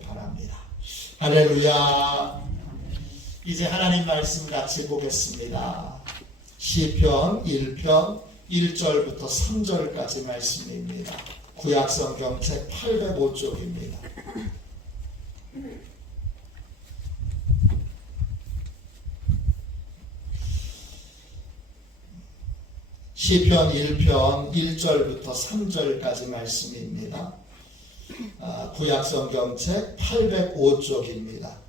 바랍니다. 할렐루야. 이제 하나님 말씀 같이 보겠습니다. 시편 1편 1절부터 3절까지 말씀입니다. 구약성경 책 805쪽입니다. 시편 1편 1절부터 3절까지 말씀입니다. 구약성경 책 805쪽입니다.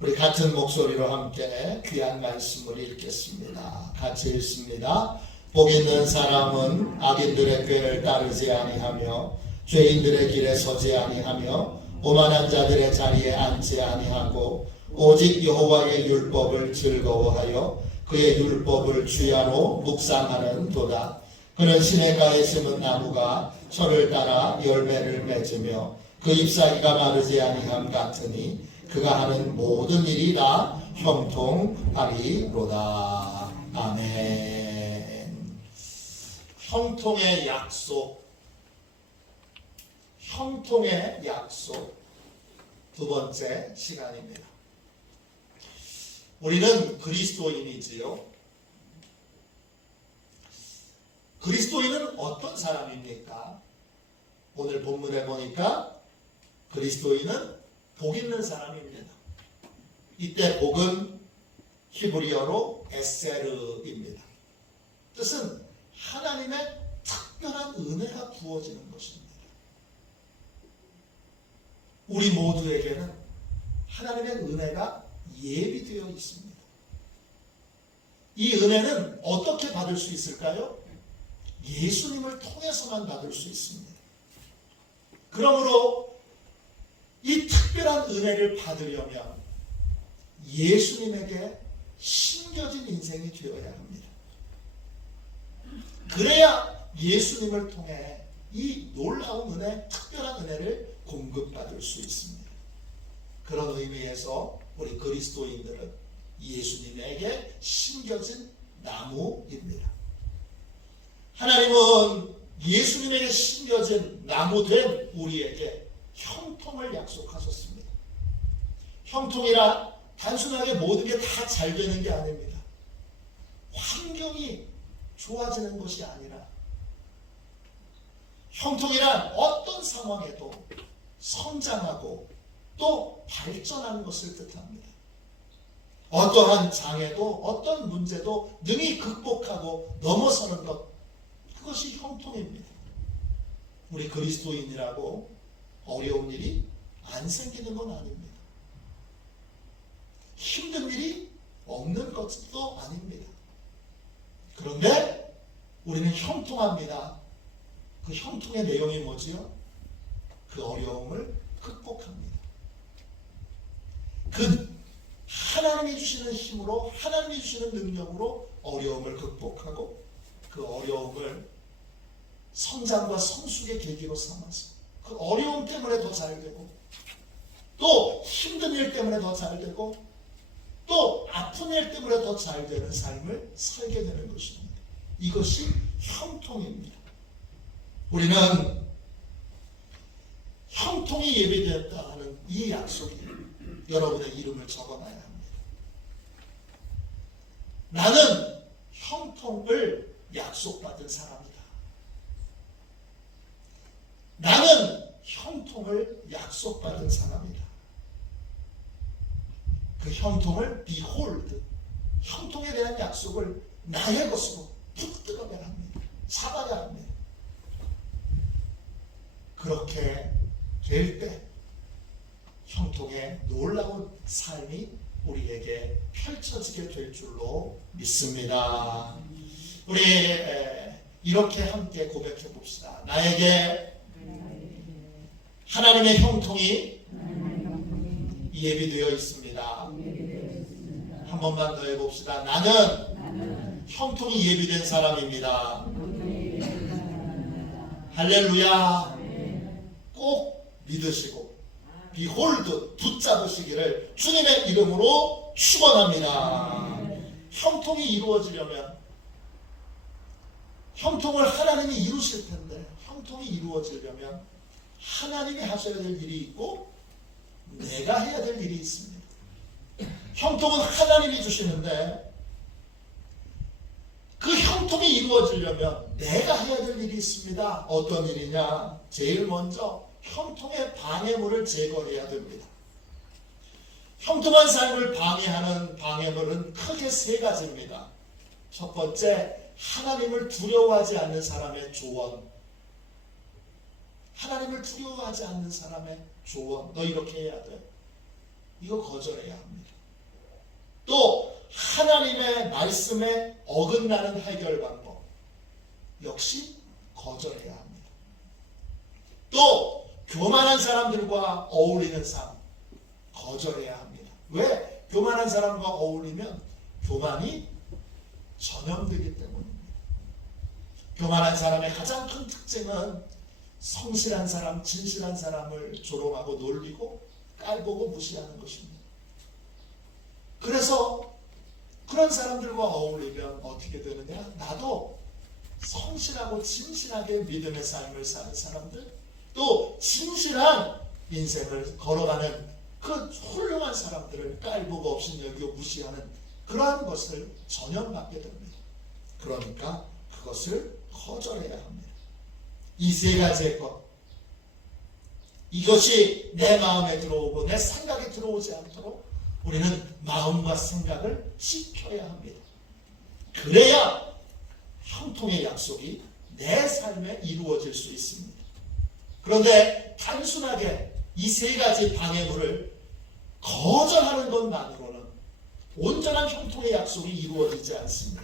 우리 같은 목소리로 함께 귀한 말씀을 읽겠습니다. 같이 읽습니다. 복 있는 사람은 악인들의 꾀를 따르지 아니하며 죄인들의 길에 서지 아니하며 오만한 자들의 자리에 앉지 아니하고 오직 여호와의 율법을 즐거워하여 그의 율법을 주야로 묵상하는 도다. 그는 시냇가에 심은 나무가 철을 따라 열매를 맺으며 그 잎사귀가 마르지 아니함 같으니 그가 하는 모든 일이 다 형통하리로다. 아멘. 형통의 약속. 형통의 약속. 두 번째 시간입니다. 우리는 그리스도인이지요. 그리스도인은 어떤 사람입니까? 오늘 본문에 보니까 그리스도인은 복 있는 사람입니다. 이때 복은 히브리어로 에세르입니다. 뜻은 하나님의 특별한 은혜가 부어지는 것입니다. 우리 모두에게는 하나님의 은혜가 예비되어 있습니다. 이 은혜는 어떻게 받을 수 있을까요? 예수님을 통해서만 받을 수 있습니다. 그러므로 이 특별한 은혜를 받으려면 예수님에게 심겨진 인생이 되어야 합니다. 그래야 예수님을 통해 이 놀라운 은혜, 특별한 은혜를 공급받을 수 있습니다. 그런 의미에서 우리 그리스도인들은 예수님에게 심겨진 나무입니다. 하나님은 예수님에게 심겨진 나무된 우리에게 형통을 약속하셨습니다. 형통이란 단순하게 모든 게 다 잘 되는 게 아닙니다. 환경이 좋아지는 것이 아니라 형통이란 어떤 상황에도 성장하고 또 발전하는 것을 뜻합니다. 어떠한 장애도 어떤 문제도 능히 극복하고 넘어서는 것, 그것이 형통입니다. 우리 그리스도인이라고 어려운 일이 안 생기는 건 아닙니다. 힘든 일이 없는 것도 아닙니다. 그런데 우리는 형통합니다. 그 형통의 내용이 뭐지요? 그 어려움을 극복합니다. 그 하나님이 주시는 힘으로, 하나님이 주시는 능력으로 어려움을 극복하고 그 어려움을 성장과 성숙의 계기로 삼아서 그 어려움 때문에 더 잘 되고 또 힘든 일 때문에 더 잘 되고 또 아픈 일 때문에 더 잘 되는 삶을 살게 되는 것입니다. 이것이 형통입니다. 우리는 형통이 예비되었다 하는 이 약속이 여러분의 이름을 적어놔야 합니다. 나는 형통을 약속받은 사람이다. 나는 형통을 약속받은 사람이다. 그 형통을 behold, 형통에 대한 약속을 나의 것으로 붙들어야 합니다. 잡아야 합니다. 그렇게 될 때 형통의 놀라운 삶이 우리에게 펼쳐지게 될 줄로 믿습니다. 우리 이렇게 함께 고백해 봅시다. 나에게 하나님의 형통이 예비되어 있습니다. 한 번만 더 해봅시다. 나는 형통이 예비된 사람입니다. 할렐루야. 꼭 믿으시고 비홀드 붙잡으시기를 주님의 이름으로 축원합니다. 형통이 이루어지려면 형통을 하나님이 이루실 텐데 형통이 이루어지려면 하나님이 하셔야 될 일이 있고 내가 해야 될 일이 있습니다. 형통은 하나님이 주시는데 그 형통이 이루어지려면 내가 해야 될 일이 있습니다. 어떤 일이냐? 제일 먼저 형통의 방해물을 제거해야 됩니다. 형통한 삶을 방해하는 방해물은 크게 세 가지입니다. 첫 번째, 하나님을 두려워하지 않는 사람의 조언. 하나님을 두려워하지 않는 사람의 조언. 너 이렇게 해야 돼. 이거 거절해야 합니다. 또 하나님의 말씀에 어긋나는 해결 방법. 역시 거절해야 합니다. 또 교만한 사람들과 어울리는 삶. 거절해야 합니다. 왜? 교만한 사람과 어울리면 교만이 전염되기 때문입니다. 교만한 사람의 가장 큰 특징은 성실한 사람, 진실한 사람을 조롱하고 놀리고 깔보고 무시하는 것입니다. 그래서 그런 사람들과 어울리면 어떻게 되느냐? 나도 성실하고 진실하게 믿음의 삶을 사는 사람들, 또 진실한 인생을 걸어가는 그 훌륭한 사람들을 깔보고 없인 여기고 무시하는 그러한 것을 전염받게 됩니다. 그러니까 그것을 거절해야 합니다. 이 세 가지의 것, 이것이 내 마음에 들어오고 내 생각에 들어오지 않도록 우리는 마음과 생각을 지켜야 합니다. 그래야 형통의 약속이 내 삶에 이루어질 수 있습니다. 그런데 단순하게 이 세 가지 방해물을 거절하는 것만으로는 온전한 형통의 약속이 이루어지지 않습니다.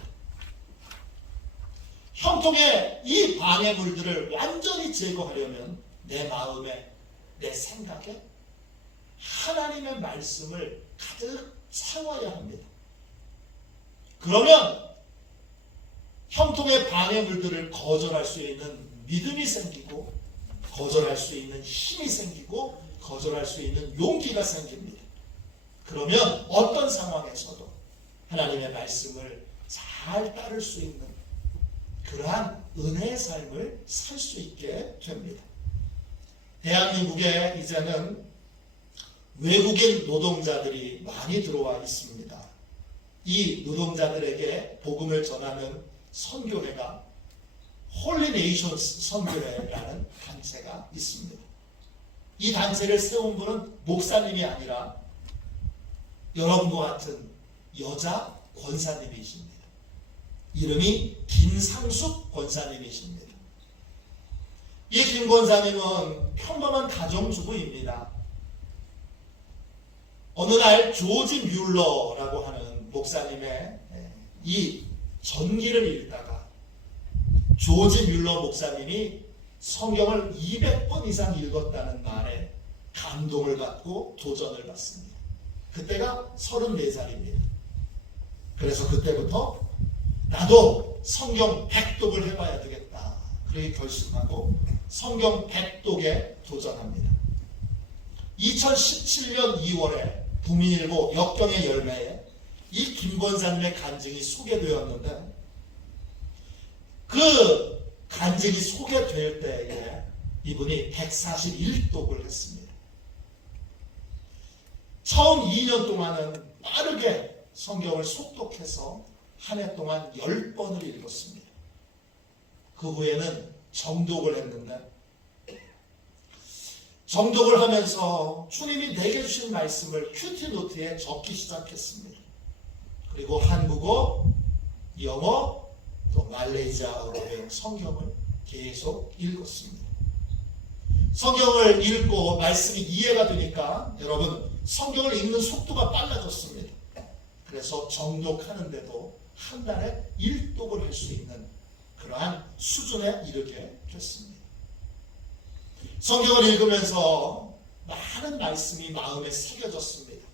형통의 이 방해물들을 완전히 제거하려면 내 마음에, 내 생각에 하나님의 말씀을 가득 채워야 합니다. 그러면 형통의 방해물들을 거절할 수 있는 믿음이 생기고, 거절할 수 있는 힘이 생기고, 거절할 수 있는 용기가 생깁니다. 그러면 어떤 상황에서도 하나님의 말씀을 잘 따를 수 있는 그러한 은혜의 삶을 살 수 있게 됩니다. 대한민국에 이제는 외국인 노동자들이 많이 들어와 있습니다. 이 노동자들에게 복음을 전하는 선교회가 홀리 네이션스 선교회라는 단체가 있습니다. 이 단체를 세운 분은 목사님이 아니라 여러분과 같은 여자 권사님이십니다. 이름이 김상숙 권사님이십니다. 이 김 권사님은 평범한 가정주부입니다. 어느 날 조지 뮬러라고 하는 목사님의 이 전기를 읽다가 조지 뮬러 목사님이 성경을 200번 이상 읽었다는 말에 감동을 받고 도전을 받습니다. 그때가 34살입니다. 그래서 그때부터 나도 성경 100독을 해봐야 되겠다. 그렇게 결심하고 성경 100독에 도전합니다. 2017년 2월에 부민일보 역경의 열매에 이 김권사님의 간증이 소개되었는데 그 간증이 소개될 때에 이분이 141독을 했습니다. 처음 2년 동안은 빠르게 성경을 속독해서 한 해 동안 10번을 읽었습니다. 그 후에는 정독을 했는데 정독을 하면서 주님이 내게 주신 말씀을 큐티노트에 적기 시작했습니다. 그리고 한국어, 영어, 또 말레이시아어로 성경을 계속 읽었습니다. 성경을 읽고 말씀이 이해가 되니까 여러분 성경을 읽는 속도가 빨라졌습니다. 그래서 정독하는데도 한 달에 1독을 할 수 있는 그러한 수준에 이르게 됐습니다. 성경을 읽으면서 많은 말씀이 마음에 새겨졌습니다.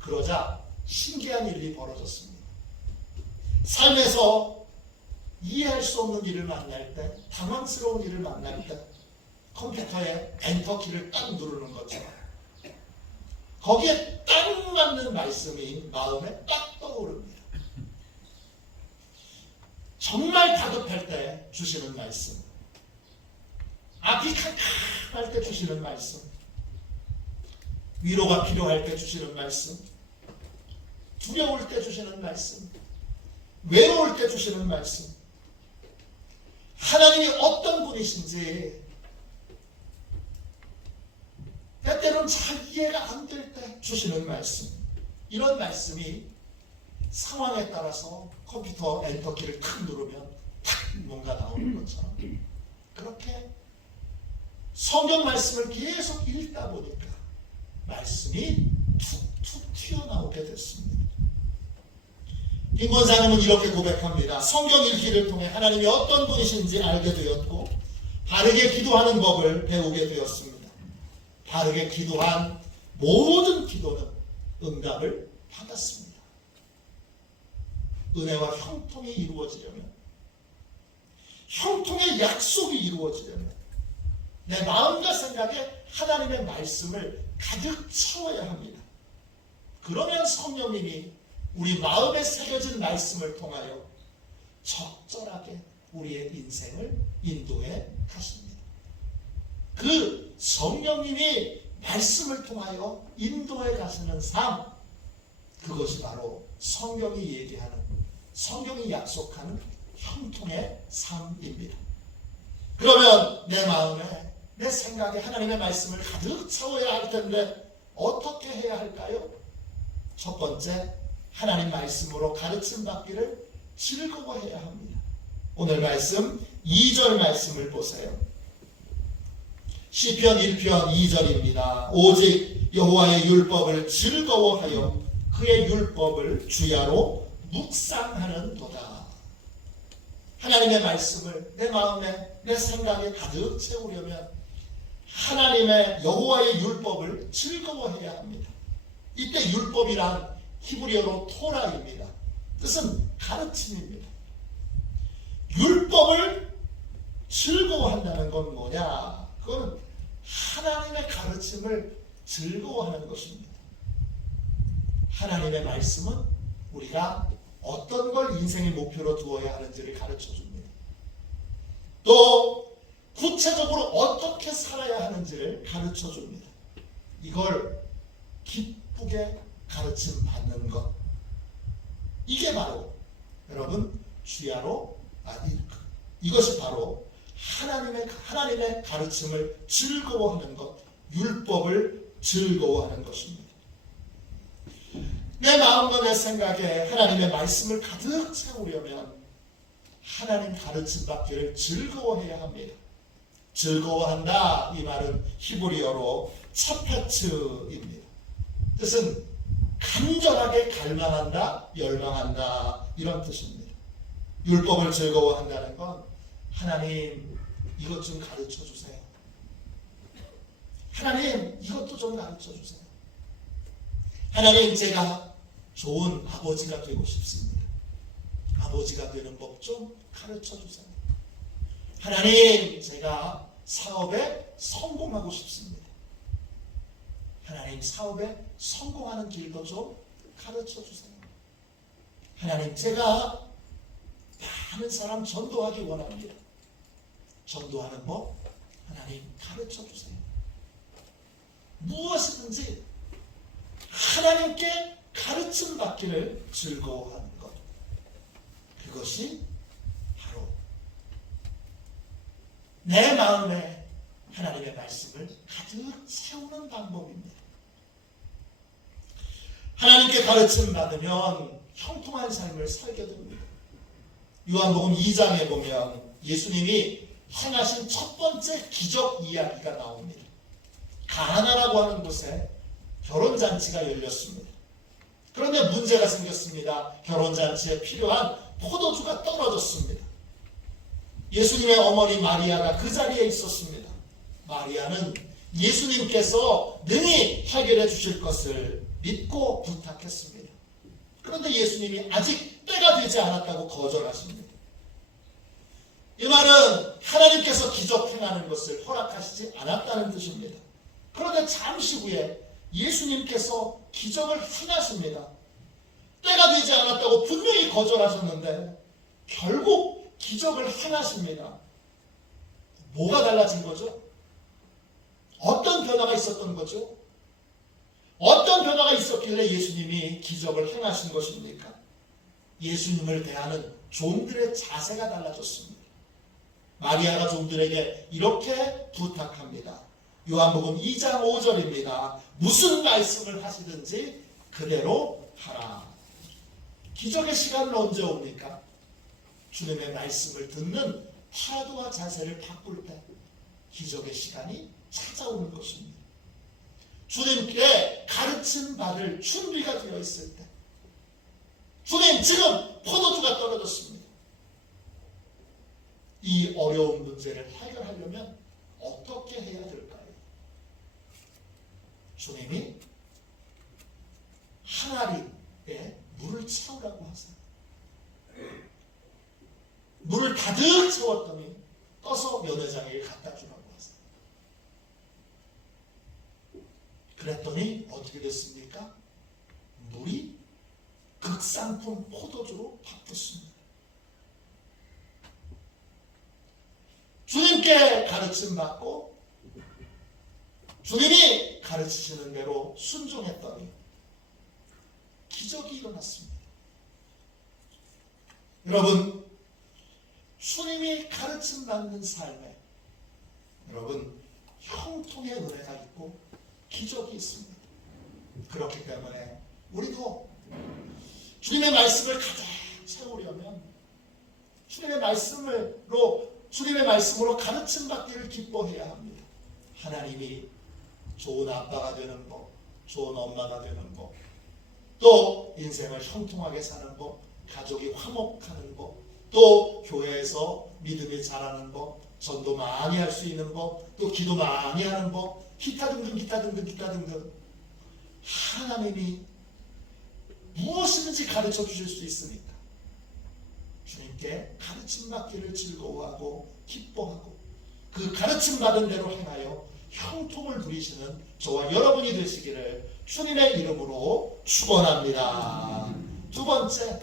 그러자 신기한 일이 벌어졌습니다. 삶에서 이해할 수 없는 일을 만날 때, 당황스러운 일을 만날 때 컴퓨터에 엔터키를 딱 누르는 것처럼 거기에 딱 맞는 말씀이 마음에 딱 떠오릅니다. 정말 다급할 때 주시는 말씀, 앞이 캄캄할 때 주시는 말씀, 위로가 필요할 때 주시는 말씀, 두려울 때 주시는 말씀, 외로울 때 주시는 말씀, 하나님이 어떤 분이신지 때때로는 잘 이해가 안 될 때 주시는 말씀, 이런 말씀이 상황에 따라서 컴퓨터 엔터키를 탁 누르면 탁 뭔가 나오는 것처럼 그렇게 성경 말씀을 계속 읽다 보니까 말씀이 툭툭 튀어나오게 됐습니다. 김 권사님은 이렇게 고백합니다. 성경 읽기를 통해 하나님이 어떤 분이신지 알게 되었고 바르게 기도하는 법을 배우게 되었습니다. 바르게 기도한 모든 기도는 응답을 받았습니다. 은혜와 형통이 이루어지려면, 형통의 약속이 이루어지려면 내 마음과 생각에 하나님의 말씀을 가득 채워야 합니다. 그러면 성령님이 우리 마음에 새겨진 말씀을 통하여 적절하게 우리의 인생을 인도해 가십니다. 그 성령님이 말씀을 통하여 인도해 가시는 삶, 그것이 바로 성경이 얘기하는, 성경이 약속하는 형통의 삶입니다. 그러면 내 마음에, 내 생각에 하나님의 말씀을 가득 채워야 할 텐데 어떻게 해야 할까요? 첫 번째, 하나님 말씀으로 가르침 받기를 즐거워해야 합니다. 오늘 말씀 2절 말씀을 보세요. 시편 1편 2절입니다. 오직 여호와의 율법을 즐거워하여 그의 율법을 주야로 묵상하는 도다. 하나님의 말씀을 내 마음에, 내 생각에 가득 채우려면 하나님의 여호와의 율법을 즐거워해야 합니다. 이때 율법이란 히브리어로 토라입니다. 뜻은 가르침입니다. 율법을 즐거워한다는 건 뭐냐? 그건 하나님의 가르침을 즐거워하는 것입니다. 하나님의 말씀은 우리가 어떤 걸 인생의 목표로 두어야 하는지를 가르쳐줍니다. 또 구체적으로 어떻게 살아야 하는지를 가르쳐줍니다. 이걸 기쁘게 가르침 받는 것, 이게 바로 여러분 주야로 이것이 바로 하나님의 가르침을 즐거워하는 것, 율법을 즐거워하는 것입니다. 내 마음과 내 생각에 하나님의 말씀을 가득 채우려면 하나님 가르침 받기를 즐거워해야 합니다. 즐거워한다, 이 말은 히브리어로 차파츠입니다. 뜻은 간절하게 갈망한다, 열망한다, 이런 뜻입니다. 율법을 즐거워한다는 건 하나님 이것 좀 가르쳐 주세요. 하나님 이것도 좀 가르쳐 주세요. 하나님 제가 좋은 아버지가 되고 싶습니다. 아버지가 되는 법 좀 가르쳐 주세요. 하나님 제가 사업에 성공하고 싶습니다. 하나님 사업에 성공하는 길도 좀 가르쳐 주세요. 하나님 제가 많은 사람 전도하기 원합니다. 전도하는 법 하나님 가르쳐 주세요. 무엇이든지 하나님께 가르침 받기를 즐거워하는 것, 그것이 바로 내 마음에 하나님의 말씀을 가득 채우는 방법입니다. 하나님께 가르침 받으면 형통한 삶을 살게 됩니다. 요한복음 2장에 보면 예수님이 행하신 첫 번째 기적 이야기가 나옵니다. 가나라고 하는 곳에 결혼잔치가 열렸습니다. 그런데 문제가 생겼습니다. 결혼잔치에 필요한 포도주가 떨어졌습니다. 예수님의 어머니 마리아가 그 자리에 있었습니다. 마리아는 예수님께서 능히 해결해 주실 것을 믿고 부탁했습니다. 그런데 예수님이 아직 때가 되지 않았다고 거절하십니다. 이 말은 하나님께서 기적 행하는 것을 허락하시지 않았다는 뜻입니다. 그런데 잠시 후에 예수님께서 기적을 행하십니다. 때가 되지 않았다고 분명히 거절하셨는데 결국 기적을 행하십니다. 뭐가 달라진 거죠? 어떤 변화가 있었던 거죠? 어떤 변화가 있었길래 예수님이 기적을 행하신 것입니까? 예수님을 대하는 종들의 자세가 달라졌습니다. 마리아가 종들에게 이렇게 부탁합니다. 요한복음 2장 5절입니다. 무슨 말씀을 하시든지 그대로 하라. 기적의 시간은 언제 옵니까? 주님의 말씀을 듣는 태도와 자세를 바꿀 때 기적의 시간이 찾아오는 것입니다. 주님께 가르침 받을 준비가 되어 있을 때, 주님 지금 포도주가 떨어졌습니다. 이 어려운 문제를 해결하려면 어떻게 해야 될까요? 주님이 항아리에 물을 채우라고 하세요. 물을 가득 채웠더니 떠서 연회장에게 갖다 주라고 하세요. 그랬더니 어떻게 됐습니까? 물이 극상품 포도주로 바뀌었습니다. 주님께 가르침 받고 주님이 가르치시는 대로 순종했더니 기적이 일어났습니다. 여러분, 주님이 가르침 받는 삶에 여러분 형통의 은혜가 있고 기적이 있습니다. 그렇기 때문에 우리도 주님의 말씀을 가장 채우려면 주님의 말씀으로 가르침 받기를 기뻐해야 합니다. 하나님이 좋은 아빠가 되는 법, 좋은 엄마가 되는 법, 또 인생을 형통하게 사는 법, 가족이 화목하는 법, 또 교회에서 믿음이 자라는 법, 전도 많이 할 수 있는 법, 또 기도 많이 하는 법, 기타 등등 하나님이 무엇이든지 가르쳐 주실 수 있으니까 주님께 가르침 받기를 즐거워하고 기뻐하고 그 가르침 받은 대로 행하여 형통을 누리시는 저와 여러분이 되시기를 주님의 이름으로 축원합니다. 두 번째,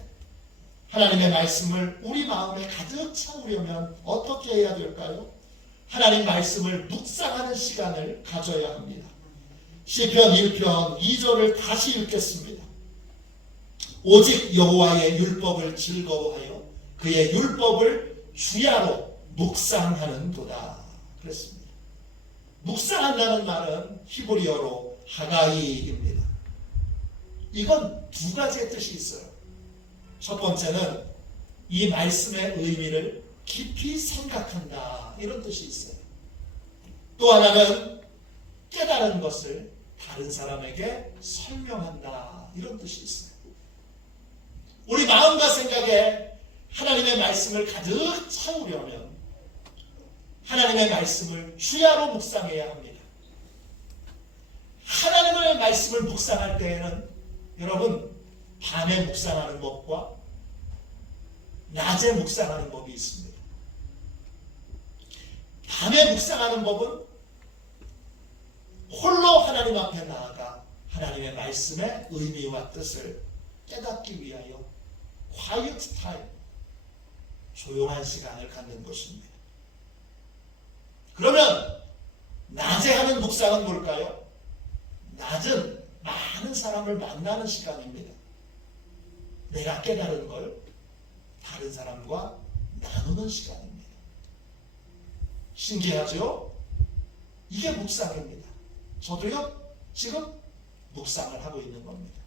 하나님의 말씀을 우리 마음에 가득 채우려면 어떻게 해야 될까요? 하나님 말씀을 묵상하는 시간을 가져야 합니다. 시편 1편 2절을 다시 읽겠습니다. 오직 여호와의 율법을 즐거워하여 그의 율법을 주야로 묵상하는도다. 그랬습니다. 묵상한다는 말은 히브리어로 하가이입니다. 이건 두 가지의 뜻이 있어요. 첫 번째는 이 말씀의 의미를 깊이 생각한다, 이런 뜻이 있어요. 또 하나는 깨달은 것을 다른 사람에게 설명한다, 이런 뜻이 있어요. 우리 마음과 생각에 하나님의 말씀을 가득 채우려면 하나님의 말씀을 주야로 묵상해야 합니다. 하나님의 말씀을 묵상할 때에는 여러분, 밤에 묵상하는 법과 낮에 묵상하는 법이 있습니다. 밤에 묵상하는 법은 홀로 하나님 앞에 나아가 하나님의 말씀의 의미와 뜻을 깨닫기 위하여 quiet time, 조용한 시간을 갖는 것입니다. 그러면 낮에 하는 묵상은 뭘까요? 낮은 많은 사람을 만나는 시간입니다. 내가 깨달은 걸 다른 사람과 나누는 시간입니다. 신기하죠? 이게 묵상입니다. 저도요, 지금 묵상을 하고 있는 겁니다.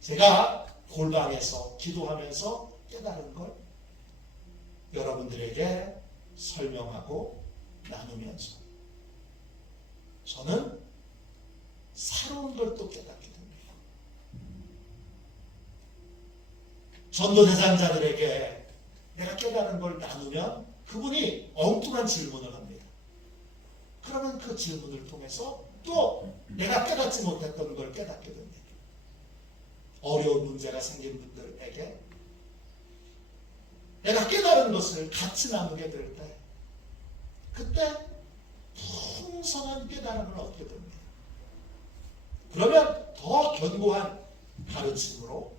제가 골방에서 기도하면서 깨달은 걸 여러분들에게 설명하고 나누면서 저는 새로운 걸 또 깨닫게 됩니다. 전도 대상자들에게 내가 깨달은 걸 나누면 그분이 엉뚱한 질문을 합니다. 그러면 그 질문을 통해서 또 내가 깨닫지 못했던 걸 깨닫게 됩니다. 어려운 문제가 생긴 분들에게 내가 깨달은 것을 같이 나누게 될 때, 그때 풍성한 깨달음을 얻게 됩니다. 그러면 더 견고한 가르침으로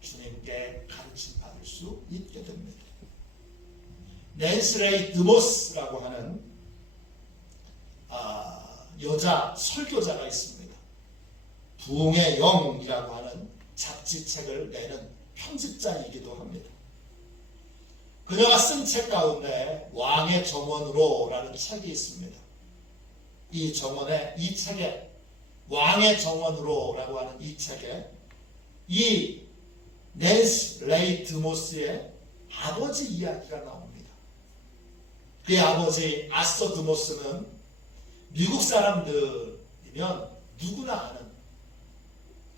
주님께 가르침 받을 수 있게 됩니다. 낸시 레이 드모스라고 하는 여자 설교자가 있습니다. 부흥의 영이라고 하는 잡지책을 내는 편집자이기도 합니다. 그녀가 쓴 책 가운데 왕의 정원으로라는 책이 있습니다. 이 책에 왕의 정원으로라고 하는 이 책에 이 낸시 레이 드모스의 아버지 이야기가 나옵니다. 그의 아버지 아서 드모스는 미국 사람들이면 누구나 아는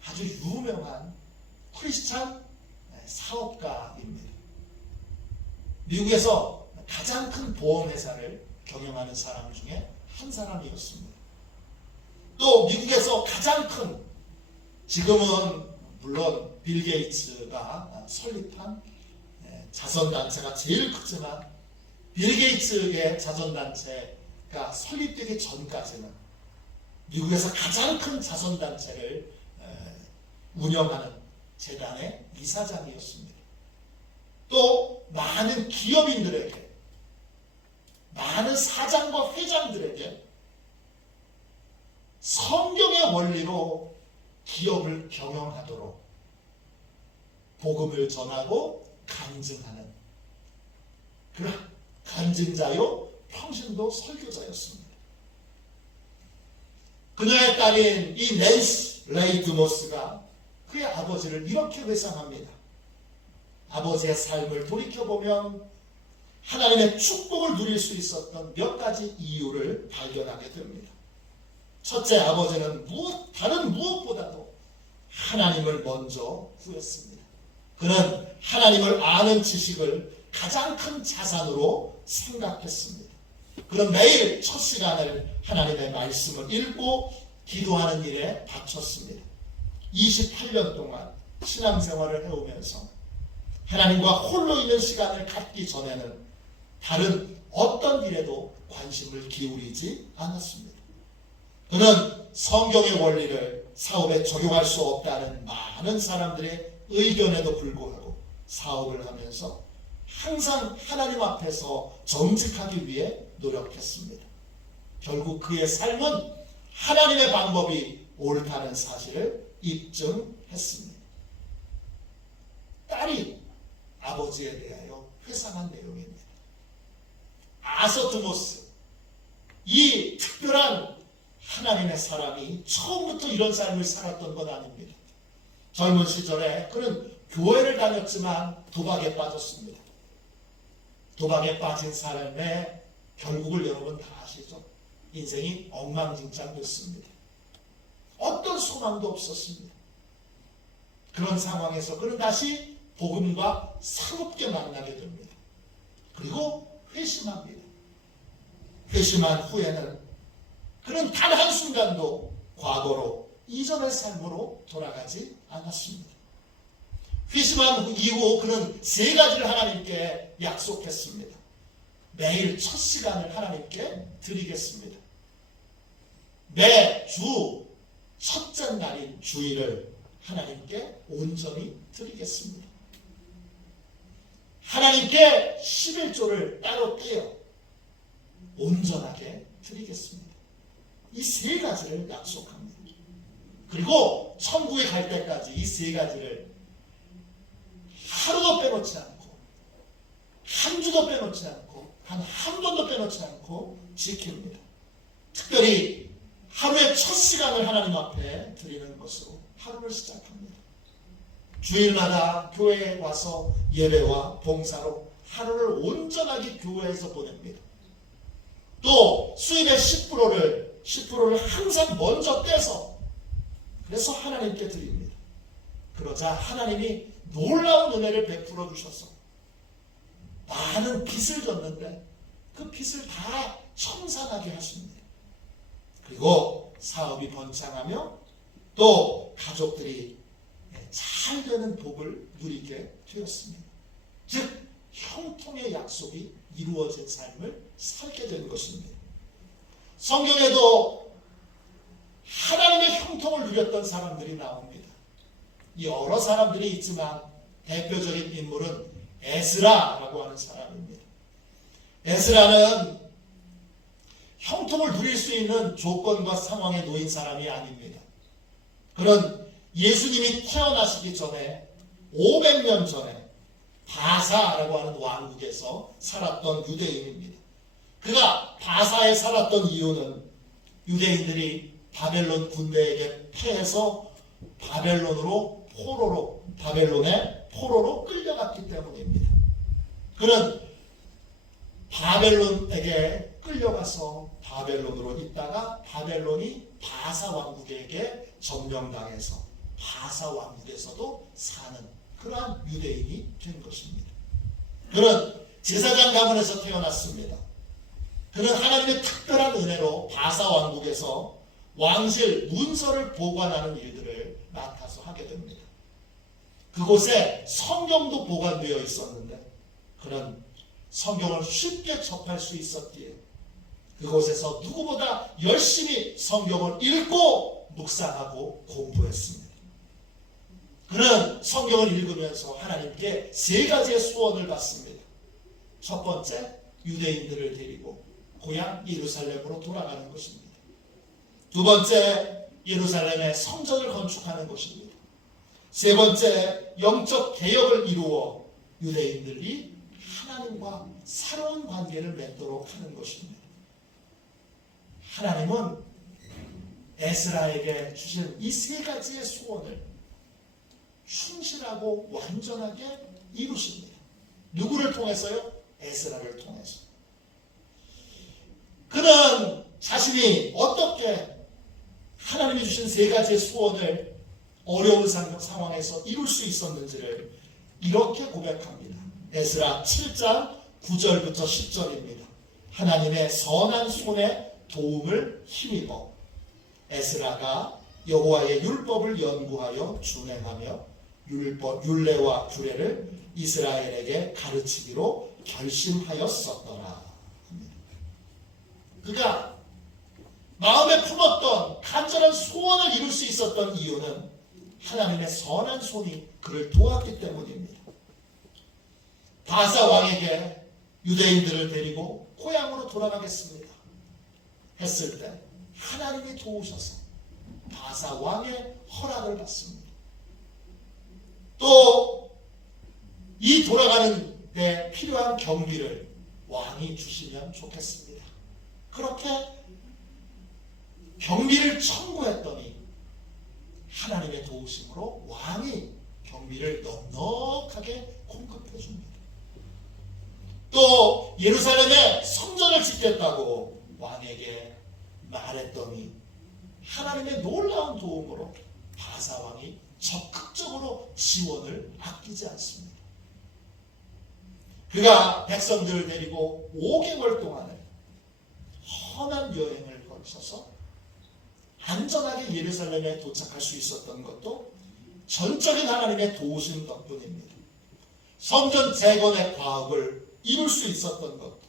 아주 유명한 크리스찬 사업가입니다. 미국에서 가장 큰 보험회사를 경영하는 사람 중에 한 사람이었습니다. 또 미국에서 가장 큰, 지금은 물론 빌 게이츠가 설립한 자선단체가 제일 크지만 빌 게이츠의 자선단체가 설립되기 전까지는 미국에서 가장 큰 자선단체를 운영하는 재단의 이사장이었습니다. 또 많은 기업인들에게, 많은 사장과 회장들에게 성경의 원리로 기업을 경영하도록 복음을 전하고 간증하는 그런 간증자요 평신도 설교자였습니다. 그녀의 딸인 이 낸시 레이 드모스가 그의 아버지를 이렇게 회상합니다. 아버지의 삶을 돌이켜보면 하나님의 축복을 누릴 수 있었던 몇 가지 이유를 발견하게 됩니다. 첫째, 아버지는 다른 무엇보다도 하나님을 먼저 구했습니다. 그는 하나님을 아는 지식을 가장 큰 자산으로 생각했습니다. 그는 매일 첫 시간을 하나님의 말씀을 읽고 기도하는 일에 바쳤습니다. 28년 동안 신앙생활을 해오면서 하나님과 홀로 있는 시간을 갖기 전에는 다른 어떤 일에도 관심을 기울이지 않았습니다. 그는 성경의 원리를 사업에 적용할 수 없다는 많은 사람들의 의견에도 불구하고 사업을 하면서 항상 하나님 앞에서 정직하기 위해 노력했습니다. 결국 그의 삶은 하나님의 방법이 옳다는 사실을 입증했습니다. 딸이 아버지에 대하여 회상한 내용입니다. 아서 드모스, 이 특별한 하나님의 사람이 처음부터 이런 삶을 살았던 건 아닙니다. 젊은 시절에 그는 교회를 다녔지만 도박에 빠졌습니다. 도박에 빠진 사람의 결국을 여러분 다 아시죠? 인생이 엉망진창 됐습니다. 어떤 소망도 없었습니다. 그런 상황에서 그는 다시 복음과 새롭게 만나게 됩니다. 그리고 회심합니다. 회심한 후에는 그는 단 한순간도 과거로 이전의 삶으로 돌아가지 않았습니다. 회심한 이후 그는 세 가지를 하나님께 약속했습니다. 매일 첫 시간을 하나님께 드리겠습니다. 매주 첫째 날인 주일을 하나님께 온전히 드리겠습니다. 하나님께 11조를 따로 떼어 온전하게 드리겠습니다. 이 세 가지를 약속합니다. 그리고 천국에 갈 때까지 이 세 가지를 하루도 빼놓지 않고 한 주도 빼놓지 않고 한 번도 빼놓지 않고 지킵니다. 특별히 하루의 첫 시간을 하나님 앞에 드리는 것으로 하루를 시작합니다. 주일마다 교회에 와서 예배와 봉사로 하루를 온전하게 교회에서 보냅니다. 또 수입의 10%를 항상 먼저 떼서 그래서 하나님께 드립니다. 그러자 하나님이 놀라운 은혜를 베풀어 주셔서 많은 빚을 졌는데 그 빚을 다 청산하게 하십니다. 그리고 사업이 번창하며 또 가족들이 잘 되는 복을 누리게 되었습니다. 즉 형통의 약속이 이루어진 삶을 살게 된 것입니다. 성경에도 하나님의 형통을 누렸던 사람들이 나옵니다. 여러 사람들이 있지만 대표적인 인물은 에스라라고 하는 사람입니다. 에스라는 형통을 누릴 수 있는 조건과 상황에 놓인 사람이 아닙니다. 그는 예수님이 태어나시기 전에 500년 전에 바사라고 하는 왕국에서 살았던 유대인입니다. 그가 바사에 살았던 이유는 유대인들이 바벨론 군대에게 패해서 바벨론의 포로로 끌려갔기 때문입니다. 그는 바벨론에게 끌려가서 바벨론으로 있다가 바벨론이 바사 왕국에게 점령당해서 바사 왕국에서도 사는 그러한 유대인이 된 것입니다. 그는 제사장 가문에서 태어났습니다. 그는 하나님의 특별한 은혜로 바사 왕국에서 왕실 문서를 보관하는 일들을 맡아서 하게 됩니다. 그곳에 성경도 보관되어 있었는데 그는 성경을 쉽게 접할 수 있었기에 그곳에서 누구보다 열심히 성경을 읽고 묵상하고 공부했습니다. 그는 성경을 읽으면서 하나님께 세 가지의 소원을 받습니다. 첫 번째, 유대인들을 데리고 고향 예루살렘으로 돌아가는 것입니다. 두 번째, 예루살렘에 성전을 건축하는 것입니다. 세 번째, 영적 개혁을 이루어 유대인들이 하나님과 새로운 관계를 맺도록 하는 것입니다. 하나님은 에스라에게 주신 이 세 가지의 소원을 충실하고 완전하게 이루십니다. 누구를 통해서요? 에스라를 통해서. 그는 자신이 어떻게 하나님이 주신 세 가지의 소원을 어려운 상황에서 이룰 수 있었는지를 이렇게 고백합니다. 에스라 7장 9절부터 10절입니다. 하나님의 선한 손에 도움을 힘입어 에스라가 여호와의 율법을 연구하여 준행하며 율례와 규례를 이스라엘에게 가르치기로 결심하였었더라. 그가 마음에 품었던 간절한 소원을 이룰 수 있었던 이유는 하나님의 선한 손이 그를 도왔기 때문입니다. 바사 왕에게 유대인들을 데리고 고향으로 돌아가겠습니다 했을 때 하나님이 도우셔서 바사 왕의 허락을 받습니다. 또 이 돌아가는 데 필요한 경비를 왕이 주시면 좋겠습니다. 그렇게 경비를 청구했더니 하나님의 도우심으로 왕이 경비를 넉넉하게 공급해 줍니다. 또 예루살렘에 성전을 짓겠다고 왕에게 말했더니 하나님의 놀라운 도움으로 바사 왕이 적극적으로 지원을 아끼지 않습니다. 그가 백성들을 데리고 5개월 동안을 험한 여행을 거쳐서 안전하게 예루살렘에 도착할 수 있었던 것도 전적인 하나님의 도우심 덕분입니다. 성전 재건의 과업을 이룰 수 있었던 것도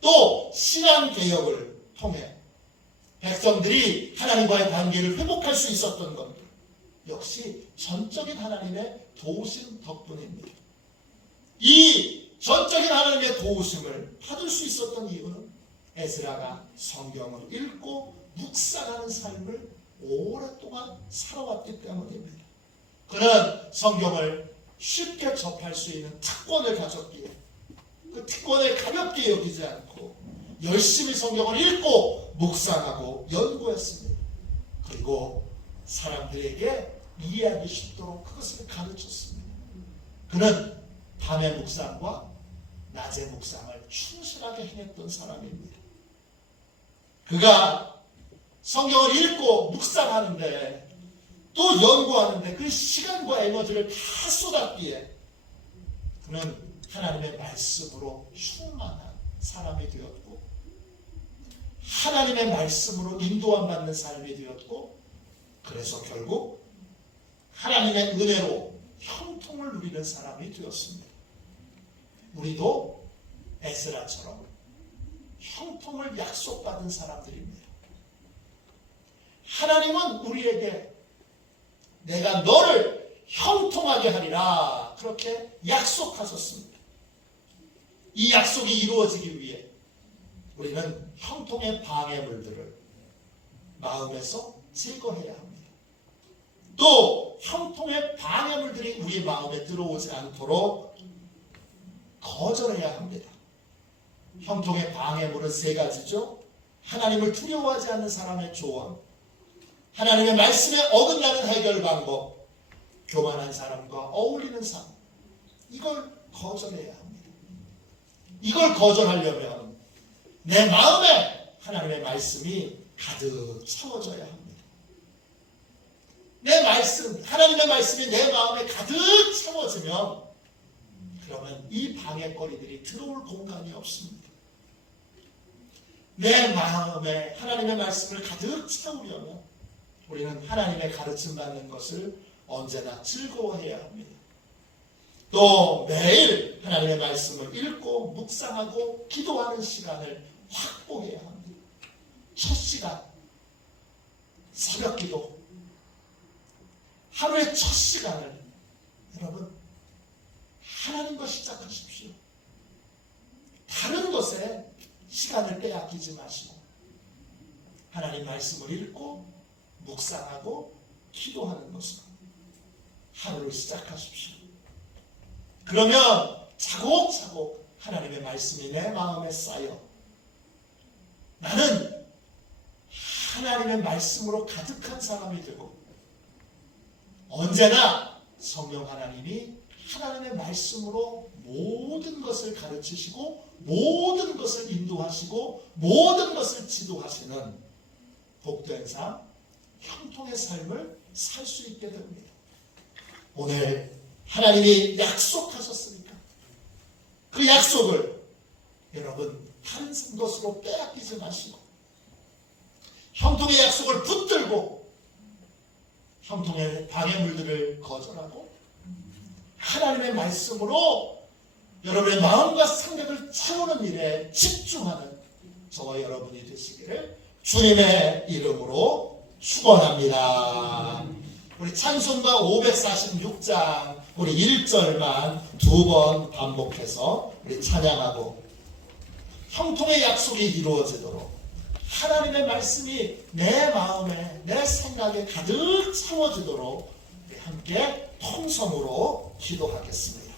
또 신앙개혁을 통해 백성들이 하나님과의 관계를 회복할 수 있었던 것도 역시 전적인 하나님의 도우심 덕분입니다. 이 전적인 하나님의 도우심을 받을 수 있었던 이유는 에스라가 성경을 읽고 묵상하는 삶을 오랫동안 살아왔기 때문입니다. 그는 성경을 쉽게 접할 수 있는 특권을 가졌기에 그 특권을 가볍게 여기지 않고 열심히 성경을 읽고 묵상하고 연구했습니다. 그리고 사람들에게 이해하기 쉽도록 그것을 가르쳤습니다. 그는 밤의 묵상과 낮의 묵상을 충실하게 행했던 사람입니다. 그가 성경을 읽고 묵상하는데 또 연구하는데 그 시간과 에너지를 다 쏟았기에 그는 하나님의 말씀으로 충만한 사람이 되었고 하나님의 말씀으로 인도함 받는 삶이 되었고 그래서 결국 하나님의 은혜로 형통을 누리는 사람이 되었습니다. 우리도 에스라처럼 형통을 약속받은 사람들입니다. 하나님은 우리에게 내가 너를 형통하게 하리라 그렇게 약속하셨습니다. 이 약속이 이루어지기 위해 우리는 형통의 방해물들을 마음에서 제거해야 합니다. 또 형통의 방해물들이 우리 마음에 들어오지 않도록 거절해야 합니다. 형통의 방해물은 세 가지죠. 하나님을 두려워하지 않는 사람의 조언, 하나님의 말씀에 어긋나는 해결 방법, 교만한 사람과 어울리는 삶, 이걸 거절해야 합니다. 이걸 거절하려면 내 마음에 하나님의 말씀이 가득 채워져야 합니다. 내 말씀, 하나님의 말씀이 내 마음에 가득 채워지면 그러면 이 방해거리들이 들어올 공간이 없습니다. 내 마음에 하나님의 말씀을 가득 채우려면 우리는 하나님의 가르침 받는 것을 언제나 즐거워해야 합니다. 또 매일 하나님의 말씀을 읽고 묵상하고 기도하는 시간을 확보해야 합니다. 첫 시간, 새벽 기도, 하루의 첫 시간을 여러분 하나님과 시작하십시오. 다른 것에 시간을 빼앗기지 마시고 하나님 말씀을 읽고 묵상하고 기도하는 것으로 하루를 시작하십시오. 그러면 차곡차곡 하나님의 말씀이 내 마음에 쌓여 나는 하나님의 말씀으로 가득한 사람이 되고 언제나 성령 하나님이 하나님의 말씀으로 모든 것을 가르치시고 모든 것을 인도하시고 모든 것을 지도하시는 복된 삶, 형통의 삶을 살 수 있게 됩니다. 오늘 하나님이 약속하셨으니까 그 약속을 여러분 다른 것으로 빼앗기지 마시고 형통의 약속을 붙들고 형통의 방해물들을 거절하고 하나님의 말씀으로 여러분의 마음과 생각을 채우는 일에 집중하는 저와 여러분이 되시기를 주님의 이름으로 축원합니다. 우리 찬송가 546장 우리 1절만 2번 반복해서 우리 찬양하고 형통의 약속이 이루어지도록 하나님의 말씀이 내 마음에 내 생각에 가득 채워지도록 우리 함께 통성으로 기도하겠습니다.